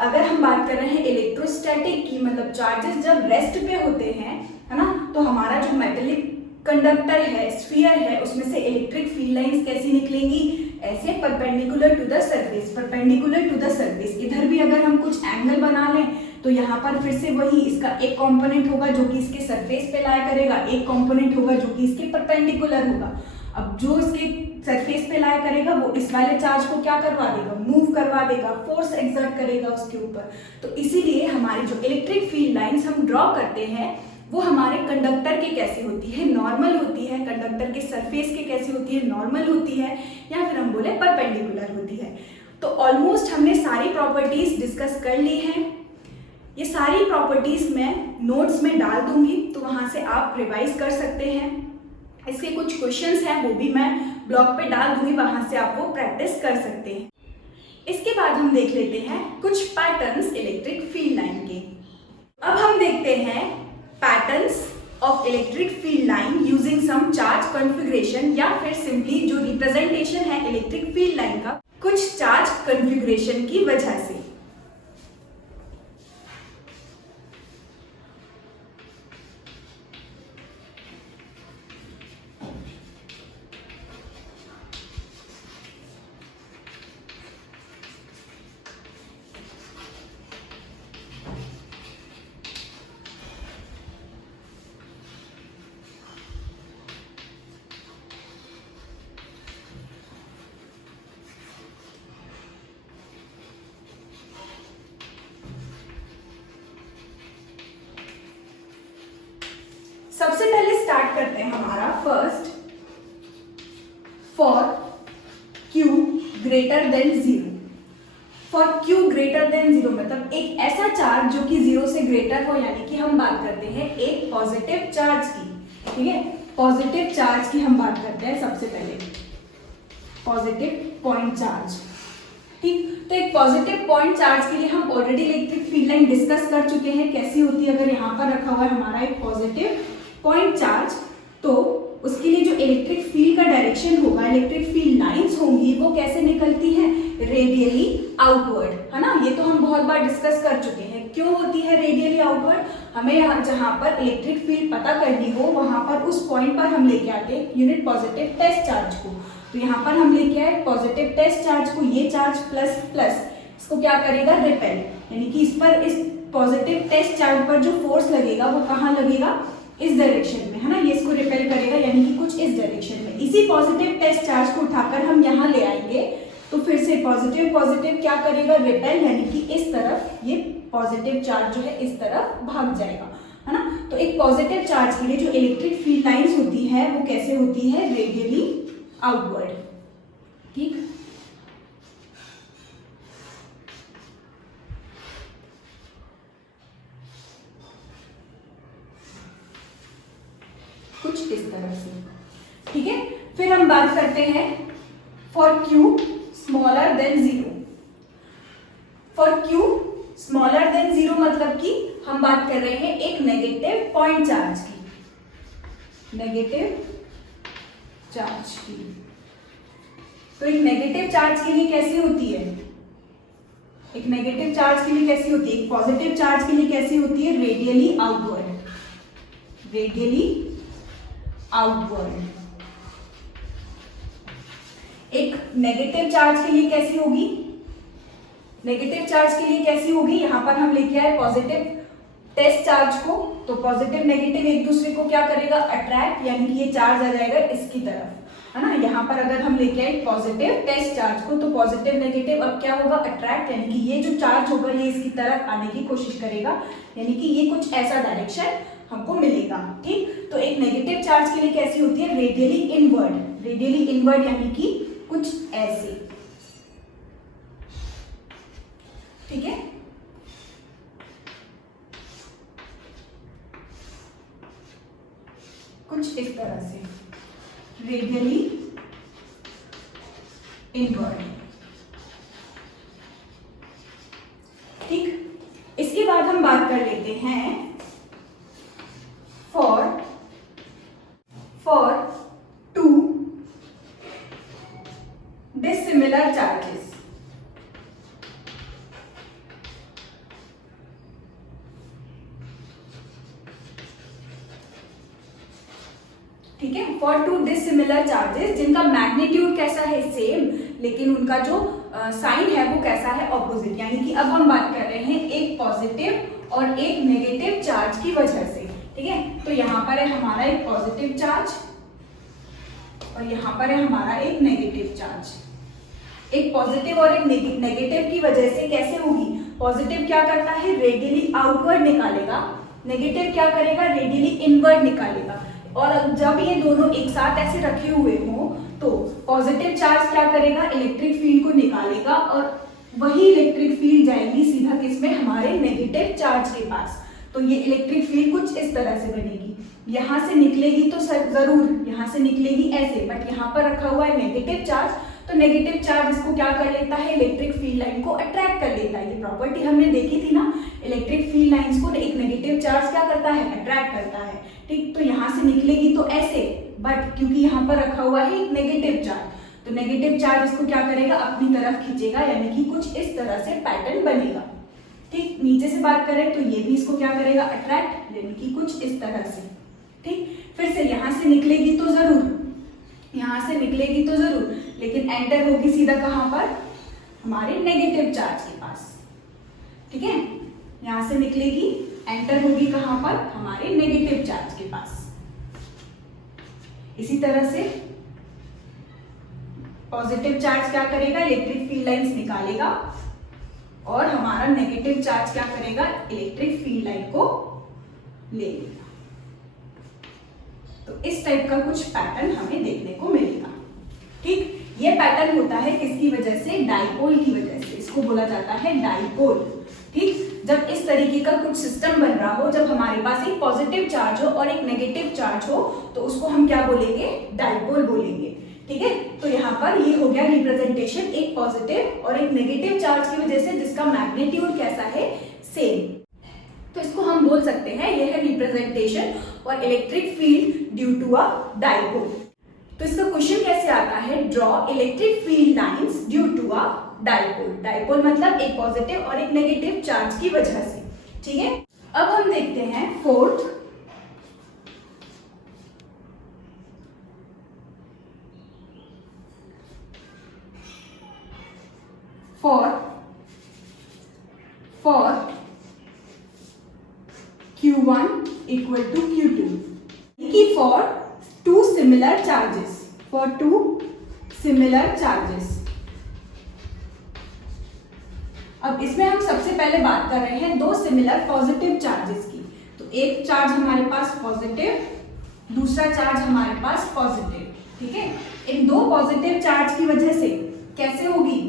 अगर हम बात कर रहे हैं इलेक्ट्रोस्टैटिक की, मतलब चार्जेस जब रेस्ट पे होते हैं, है ना, तो हमारा जो मेटेलिक कंडक्टर है, स्फीयर है, उसमें से इलेक्ट्रिक फील्ड लाइंस कैसी निकलेंगी, ऐसे perpendicular to the surface, perpendicular to the surface. इधर भी अगर हम कुछ एंगल बना लें तो यहाँ पर फिर से वही, इसका एक कंपोनेंट होगा जो कि इसके सरफेस पे लाई करेगा, एक कंपोनेंट होगा जो कि इसके परपेंडिकुलर होगा। अब जो इसके सरफेस पे लाई करेगा वो इस वाले चार्ज को क्या करवा देगा, मूव करवा देगा, फोर्स एक्सर्ट करेगा उसके ऊपर। तो इसीलिए हमारी जो इलेक्ट्रिक फील्ड लाइंस हम ड्रॉ करते हैं वो हमारे कंडक्टर की कैसी होती है, नॉर्मल होती है, कंडक्टर के सरफेस के कैसी होती है, नॉर्मल होती है, या फिर हम बोले परपेंडिकुलर होती है। तो ऑलमोस्ट हमने सारी प्रॉपर्टीज डिस्कस कर ली हैं। ये सारी प्रॉपर्टीज मैं नोट्स में डाल दूंगी, तो वहां से आप रिवाइज कर सकते हैं। इसके कुछ क्वेश्चंस हैं वो भी मैं ब्लॉग पे डाल दूंगी, वहां से आप वो प्रैक्टिस कर सकते हैं। इसके बाद हम देख लेते हैं कुछ पैटर्न्स इलेक्ट्रिक फील्ड लाइन के। अब हम देखते हैं patterns of electric field line using some charge configuration, या फिर सिंपली जो रिप्रेजेंटेशन है इलेक्ट्रिक फील्ड लाइन का कुछ चार्ज कॉन्फ़िगरेशन की वजह से। स्टार्ट करते हैं हमारा first, for Q greater than 0। For Q greater than 0 मतलब एक ऐसा चार्ज जो कि 0 से ग्रेटर हो, यानी कि हम बात करते हैं एक पॉजिटिव चार्ज की। ठीक है, पॉजिटिव चार्ज की हम बात करते हैं सबसे पहले, पॉजिटिव पॉइंट चार्ज। ठीक, तो एक पॉजिटिव पॉइंट चार्ज के लिए हम already electric field line discuss कर चुके हैं कैसी होती है। अगर यहाँ पर रखा हुआ है हमारा एक पॉजिटिव पॉइंट चार्ज, तो उसके लिए जो इलेक्ट्रिक फील्ड का डायरेक्शन होगा, इलेक्ट्रिक फील्ड लाइंस होंगी, वो कैसे निकलती है, रेडियली आउटवर्ड, है ना। ये तो हम बहुत बार डिस्कस कर चुके हैं। क्यों होती है रेडियली आउटवर्ड, हमें यहाँ जहाँ पर इलेक्ट्रिक फील्ड पता करनी हो वहां पर उस पॉइंट पर हम लेके आते हैं यूनिट पॉजिटिव टेस्ट चार्ज को। तो यहाँ पर हम लेके आए पॉजिटिव टेस्ट चार्ज को, ये चार्ज प्लस प्लस इसको क्या करेगा, रिपेल, यानी कि इस पर, इस पॉजिटिव टेस्ट चार्ज पर जो फोर्स लगेगा वो कहाँ लगेगा, इस डायरेक्शन में, है ना। ये इसको रिपेल करेगा, यानी कि कुछ इस डायरेक्शन में। इसी पॉजिटिव टेस्ट चार्ज को उठाकर हम यहाँ ले आएंगे, तो फिर से पॉजिटिव पॉजिटिव क्या करेगा, रिपेल, यानी कि इस तरफ ये पॉजिटिव चार्ज जो है इस तरफ भाग जाएगा, है ना। तो एक पॉजिटिव चार्ज के लिए जो इलेक्ट्रिक फील्ड लाइंस होती है वो कैसे होती है, रेडियली आउटवर्ड। ठीक, कुछ इस तरह से। ठीक है, फिर हम बात करते हैं for Q smaller than 0। For Q smaller than 0 मतलब कि हम बात कर रहे हैं एक नेगेटिव पॉइंट चार्ज की, नेगेटिव चार्ज की। तो एक नेगेटिव चार्ज के लिए कैसी होती है, एक नेगेटिव चार्ज के लिए कैसी होती है, एक पॉजिटिव चार्ज के लिए कैसी होती है, रेडियली आउटवर्ड, रेडियली आउटवर्ड। एक नेगेटिव चार्ज के लिए कैसी होगी, नेगेटिव चार्ज के लिए कैसी होगी, यहां पर हम लेके आए पॉजिटिव टेस्ट चार्ज को, तो पॉजिटिव नेगेटिव एक दूसरे को क्या करेगा, अट्रैक्ट, यानी कि ये चार्ज आ जाएगा इसकी तरफ, है ना। यहाँ पर अगर हम लेके आए पॉजिटिव टेस्ट चार्ज को, तो पॉजिटिव नेगेटिव अब क्या होगा, अट्रैक्ट, यानी कि ये जो चार्ज होगा ये इसकी तरफ आने की कोशिश करेगा, यानी कि ये कुछ ऐसा डायरेक्शन हमको मिलेगा। ठीक, तो एक नेगेटिव चार्ज के लिए कैसी होती है, रेडियली इनवर्ड, रेडियली इनवर्ड यानी कि कुछ ऐसे। ठीक है, कुछ इस तरह से, रेडियली इनवर्ड। ठीक, इसके बाद हम बात कर लेते हैं फॉर टू डिसिमिलर चार्जेस। ठीक है, फॉर टू डिसिमिलर चार्जेस जिनका मैग्नीट्यूड कैसा है, सेम, लेकिन उनका जो साइन है वो कैसा है, ऑपोजिट। यानी कि अब हम बात कर रहे हैं एक पॉजिटिव और एक नेगेटिव चार्ज की वजह से। ठीक है, तो यहाँ पर है हमारा एक पॉजिटिव चार्ज और यहाँ पर है हमारा एक नेगेटिव चार्ज। एक पॉजिटिव और एक नेगेटिव की वजह से कैसे होगी, पॉजिटिव क्या करता है, रेडियली आउटवर्ड निकालेगा, नेगेटिव क्या करेगा, रेडियली इनवर्ड निकालेगा। और जब ये दोनों एक साथ ऐसे रखे हुए हों तो पॉजिटिव चार्ज क्या करेगा, इलेक्ट्रिक फील्ड को निकालेगा और वही इलेक्ट्रिक फील्ड जाएगी सीधा किसमें, हमारे नेगेटिव चार्ज के पास। तो ये इलेक्ट्रिक फील्ड कुछ इस तरह से बनेगी, यहां से निकलेगी तो जरूर यहां से निकलेगी ऐसे, बट यहाँ पर रखा हुआ है नेगेटिव चार्ज, तो नेगेटिव चार्ज इसको क्या कर लेता है, इलेक्ट्रिक फील्ड लाइन को अट्रैक्ट कर लेता है। ये प्रॉपर्टी हमने देखी थी ना, इलेक्ट्रिक फील्ड लाइंस को एक नेगेटिव चार्ज क्या करता है, अट्रैक्ट करता है। ठीक, तो यहाँ से निकलेगी तो ऐसे, बट क्योंकि यहाँ पर रखा हुआ है एक नेगेटिव चार्ज, तो नेगेटिव चार्ज इसको क्या करेगा, अपनी तरफ खींचेगा, यानी कि कुछ इस तरह से पैटर्न बनेगा। ठीक, नीचे से बात करें तो ये भी इसको क्या करेगा, अट्रैक्ट, यानी कि कुछ इस तरह से। ठीक, फिर से यहाँ से निकलेगी तो जरूर, यहाँ से निकलेगी तो जरूर, लेकिन एंटर होगी सीधा कहाँ पर, हमारे नेगेटिव चार्ज के पास। ठीक है, यहाँ से निकलेगी, एंटर होगी कहाँ पर, हमारे नेगेटिव चार्ज के पास। इसी तरह से पॉजिटिव चार्ज क्या करेगा, इलेक्ट्रिक फील्ड लाइंस निकालेगा और हमारा नेगेटिव चार्ज क्या करेगा, इलेक्ट्रिक फील्ड लाइन को ले लेगा। तो इस टाइप का कुछ पैटर्न हमें देखने को मिलेगा। ठीक, ये पैटर्न होता है किसकी वजह से? डाइपोल की वजह से। इसको बोला जाता है डाइपोल। ठीक, जब इस तरीके का कुछ सिस्टम बन रहा हो, जब हमारे पास एक पॉजिटिव चार्ज हो और एक नेगेटिव चार्ज हो, तो उसको हम क्या बोलेंगे? डाइपोल बोलेंगे। ठीक है, तो यहाँ पर ये हो गया रिप्रेजेंटेशन एक पॉजिटिव और एक नेगेटिव चार्ज की वजह से, जिसका मैग्नीट्यूड कैसा है? सेम। तो इसको हम बोल सकते हैं ये है रिप्रेजेंटेशन और electric field due to a dipole. तो इसका क्वेश्चन कैसे आता है? Draw electric field lines due to a dipole. Dipole मतलब एक पॉजिटिव और एक नेगेटिव चार्ज की वजह से। ठीक है, अब हम देखते हैं fourth. For Q1 equal to Q2, कि for two similar charges, अब इसमें हम सबसे पहले बात कर रहे हैं दो सिमिलर पॉजिटिव चार्जेस की। तो एक चार्ज हमारे पास पॉजिटिव, दूसरा चार्ज हमारे पास पॉजिटिव। ठीक है, इन दो पॉजिटिव चार्ज की वजह से कैसे होगी?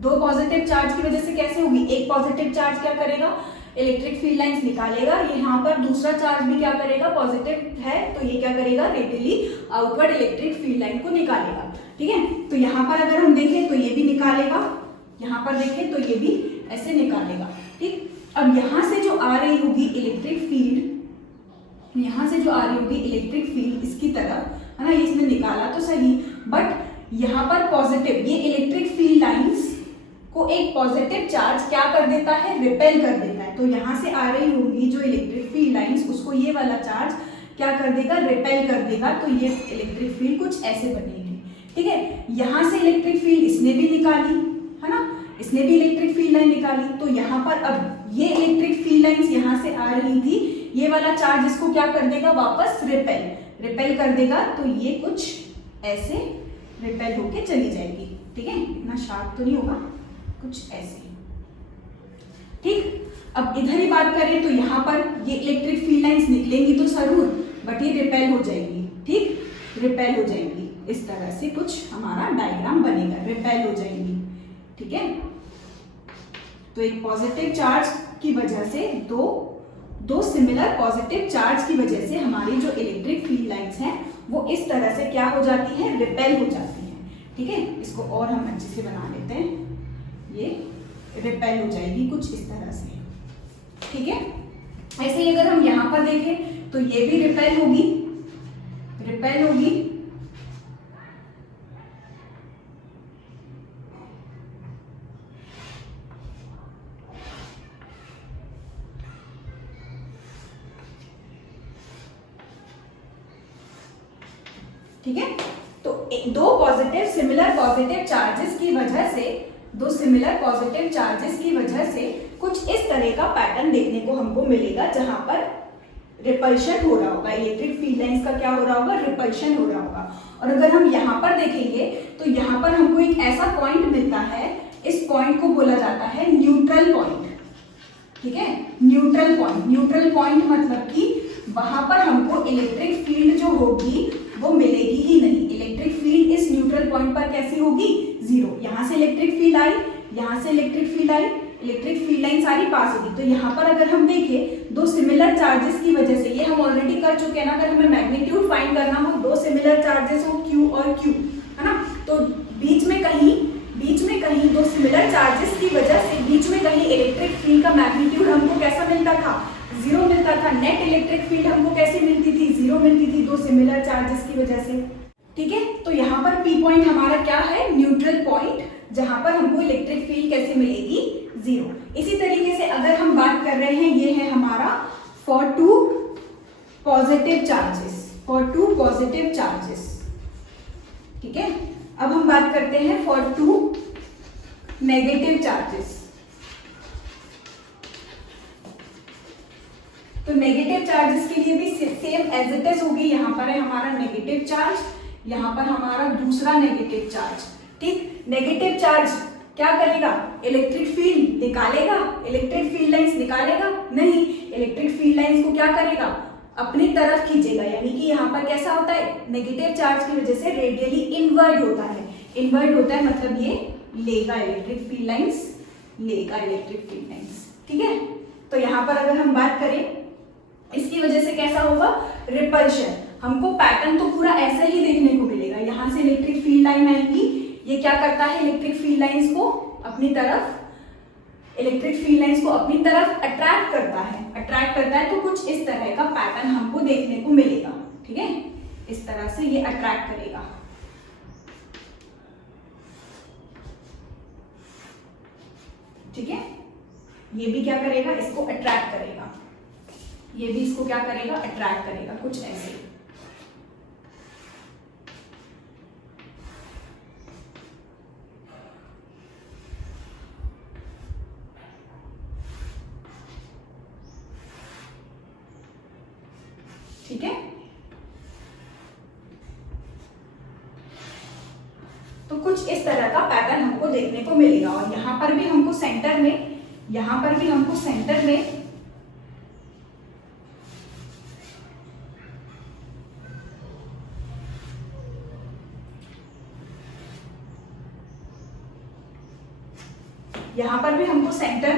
दो पॉजिटिव चार्ज की वजह से कैसे होगी? एक पॉजिटिव चार्ज क्या करेगा? इलेक्ट्रिक फील्ड लाइंस निकालेगा। यहाँ पर दूसरा चार्ज भी क्या करेगा? पॉजिटिव है तो ये क्या करेगा? Radially outward electric field line को निकालेगा। ठीक है, तो यहाँ पर अगर हम देखें तो ये भी निकालेगा, यहाँ पर देखें तो ये भी ऐसे निकालेगा। ठीक, अब यहाँ से जो आ रही होगी इलेक्ट्रिक फील्ड, यहाँ से जो आ रही होगी इलेक्ट्रिक फील्ड इसकी तरफ, है ना, इसने निकाला तो सही, बट यहाँ पर पॉजिटिव, ये इलेक्ट्रिक फील्ड लाइंस को एक पॉजिटिव चार्ज क्या कर देता है? रिपेल कर देता है। तो यहाँ से आ रही होगी जो इलेक्ट्रिक फील्ड लाइंस, उसको ये वाला चार्ज क्या कर देगा? रिपेल कर देगा। तो ये इलेक्ट्रिक फील्ड कुछ ऐसे बनेगी। ठीक है, यहाँ से इलेक्ट्रिक फील्ड इसने भी निकाली, है ना, इसने भी इलेक्ट्रिक फील्ड लाइन निकाली। तो यहाँ पर अब ये इलेक्ट्रिक फील्ड लाइंस यहाँ से आ रही थी, ये वाला चार्ज इसको क्या कर देगा? वापस रिपेल कर देगा। तो ये कुछ ऐसे रिपेल होके चली जाएगी। ठीक है, इतना शार्प तो नहीं होगा, कुछ ऐसे। ठीक, अब इधर ही बात करें तो यहाँ पर ये इलेक्ट्रिक फील्ड लाइंस निकलेंगी तो जरूर, बट ये रिपेल हो जाएंगी। ठीक, रिपेल हो जाएंगी, इस तरह से कुछ हमारा डायग्राम बनेगा, रिपेल हो जाएंगी। ठीक है, तो एक पॉजिटिव चार्ज की वजह से दो सिमिलर पॉजिटिव चार्ज की वजह से हमारी जो इलेक्ट्रिक फील्ड लाइंस हैं वो इस तरह से क्या हो जाती है? रिपेल हो जाती है। ठीक है, इसको और हम अच्छे से बना लेते हैं, ये रिपेल हो जाएगी कुछ इस तरह से। ठीक है, ऐसे ही अगर हम यहाँ पर देखें तो ये भी रिपेल होगी, ठीक है। तो दो पॉजिटिव सिमिलर पॉजिटिव चार्जेस की वजह से, दो सिमिलर पॉजिटिव चार्जेस की वजह से कुछ इस तरह का पैटर्न देखने को हमको मिलेगा, जहां पर रिपल्शन हो रहा होगा, इलेक्ट्रिक फील्ड लाइंस का क्या हो रहा होगा? रिपल्शन हो रहा होगा। और अगर हम यहाँ पर देखेंगे तो यहाँ पर हमको एक ऐसा पॉइंट मिलता है, इस पॉइंट को बोला जाता है न्यूट्रल पॉइंट। ठीक है, न्यूट्रल पॉइंट मतलब कि वहां पर हमको इलेक्ट्रिक फील्ड जो होगी वो मिलेगी ही नहीं। इलेक्ट्रिक फील्ड इस न्यूट्रल पॉइंट पर कैसी होगी? जीरो। यहाँ से इलेक्ट्रिक फील्ड आई, यहाँ से electric field I, electric field line सारी पास होगी। तो यहाँ पर अगर हम देखें दो सिमिलर चार्जेस की वजह से, ये हम ऑलरेडी कर चुके हैं ना, अगर हमें मैग्नीट्यूड फाइंड करना हो, दो सिमिलर चार्जेस हो Q और Q, है ना, तो बीच में कहीं दो सिमिलर चार्जेस की वजह से बीच में कहीं इलेक्ट्रिक फील्ड का मैग्नीट्यूड हमको कैसा मिलता था? जीरो मिलता था। नेट इलेक्ट्रिक फील्ड हमको कैसी मिलती थी? जीरो मिलती थी, दो सिमिलर चार्जेस की वजह से। ठीक है, तो यहाँ पर P पॉइंट हमारा क्या है? न्यूट्रल पॉइंट, जहां पर हमको इलेक्ट्रिक फील्ड कैसे मिलेगी? जीरो। इसी तरीके से अगर हम बात कर रहे हैं, ये है हमारा फॉर टू पॉजिटिव चार्जेस, ठीक है। अब हम बात करते हैं फॉर टू नेगेटिव चार्जेस। तो नेगेटिव चार्जेस के लिए भी सेम एज इट इज होगी। यहाँ पर है हमारा नेगेटिव चार्ज, यहाँ पर हमारा दूसरा नेगेटिव चार्ज। ठीक, नेगेटिव चार्ज क्या करेगा? इलेक्ट्रिक फील्ड निकालेगा, इलेक्ट्रिक फील्ड लाइंस निकालेगा नहीं, इलेक्ट्रिक फील्ड लाइंस को क्या करेगा? अपनी तरफ खींचेगा, यानी कि यहाँ पर कैसा होता है, नेगेटिव चार्ज की वजह से रेडियली इनवर्ट होता है। इनवर्ट होता है मतलब ये लेगा इलेक्ट्रिक फील्ड लाइंस, लेगा इलेक्ट्रिक फील्ड लाइंस, ठीक है। तो यहाँ पर अगर हम बात करें इसकी वजह से कैसा होगा, रिपल्शन। हमको पैटर्न तो पूरा ऐसा ही देखने को मिलेगा, यहाँ से इलेक्ट्रिक फील्ड लाइन आएगी, ये क्या करता है, इलेक्ट्रिक फील्ड लाइंस को अपनी तरफ अट्रैक्ट करता है, तो कुछ इस तरह का पैटर्न हमको देखने को मिलेगा, ठीक है। इस तरह से ये अट्रैक्ट करेगा, ठीक है। ये भी क्या करेगा, इसको अट्रैक्ट करेगा, ये भी इसको क्या करेगा, अट्रैक्ट करेगा, कुछ ऐसे। ठीक है, तो कुछ इस तरह का पैटर्न हमको देखने को मिलेगा। और यहां पर भी हमको सेंटर में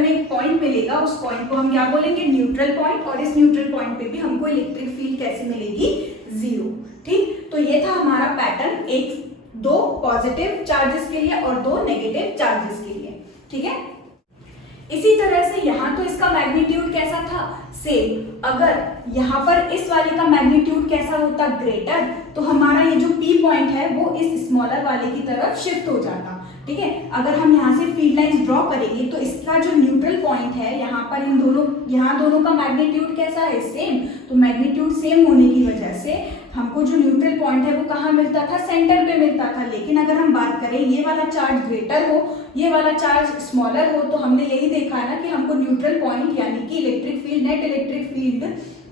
एक पॉइंट मिलेगा, उस पॉइंट को हम क्या बोलेंगे, न्यूट्रल पॉइंट। और इस न्यूट्रल पॉइंट पे भी हमको इलेक्ट्रिक फील्ड कैसे मिलेगी, 0, ठीक। तो ये था हमारा पैटर्न, दो पॉजिटिव चार्जेस के लिए और 2 नेगेटिव चार्जेस के लिए, ठीक है। इसी तरह से यहाँ तो इसका मैग्नीट्यूड कैसा था, सेम। अगर यहाँ पर इस वाले का मैग्नीट्यूड कैसा होता, ग्रेटर, तो हमारा ये जो P पॉइंट है वो इस स्मॉलर वाले की तरफ शिफ्ट हो जाता, ठीक है। अगर हम यहाँ से फील्ड लाइंस ड्रॉ करेंगे तो इसका जो न्यूट्रल पॉइंट है, यहाँ पर यहाँ दोनों का मैग्नीट्यूड कैसा है, सेम। तो मैग्नीट्यूड सेम होने की वजह से हमको जो न्यूट्रल पॉइंट है वो कहाँ मिलता था, सेंटर पे मिलता था। लेकिन अगर हम बात करें ये वाला चार्ज ग्रेटर हो, ये वाला चार्ज स्मॉलर हो, तो हमने यही देखा है ना कि हमको न्यूट्रल पॉइंट यानी कि electric field, net electric field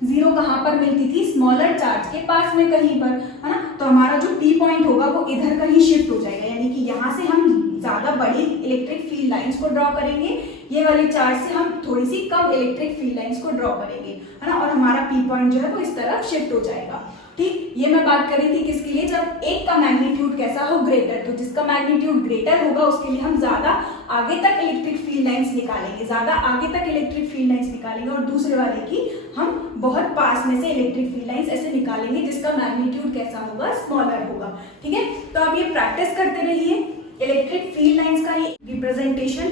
0 कहाँ पर मिलती थी, स्मॉलर चार्ज के पास में कहीं पर, है ना। तो हमारा जो P पॉइंट होगा वो इधर कहीं शिफ्ट हो जाएगा, यानी कि यहाँ से हम ज्यादा बड़ी इलेक्ट्रिक फील्ड लाइंस को ड्रॉ करेंगे, ये वाले चार्ज से हम थोड़ी सी कम इलेक्ट्रिक फील्ड लाइंस को ड्रॉ करेंगे, है ना। और हमारा P पॉइंट जो है वो इस तरफ शिफ्ट हो जाएगा, ठीक। ये मैं बात कर रही थी किसके लिए, जब एक का मैग्नीट्यूड कैसा हो, ग्रेटर। तो जिसका मैग्नीट्यूड ग्रेटर होगा उसके लिए हम ज्यादा आगे तक इलेक्ट्रिक फील्ड लाइंस निकालेंगे, और दूसरे वाले की हम बहुत पास में से इलेक्ट्रिक फील्ड लाइंस ऐसे निकालेंगे जिसका मैग्नीट्यूड कैसा होगा, स्मॉलर होगा, ठीक है। तो आप ये प्रैक्टिस करते रहिए। इलेक्ट्रिक फील्ड लाइंस का ये रिप्रेजेंटेशन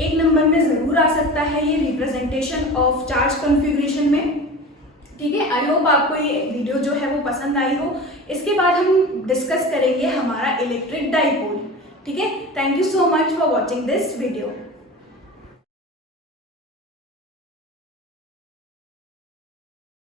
1 नंबर में जरूर आ सकता है, ये रिप्रेजेंटेशन ऑफ चार्ज कॉन्फ़िगरेशन में, ठीक है। आई होप आपको ये वीडियो जो है वो पसंद आई हो। इसके बाद हम डिस्कस करेंगे हमारा इलेक्ट्रिक डाइपोल, ठीक है। Thank you so much for watching this video.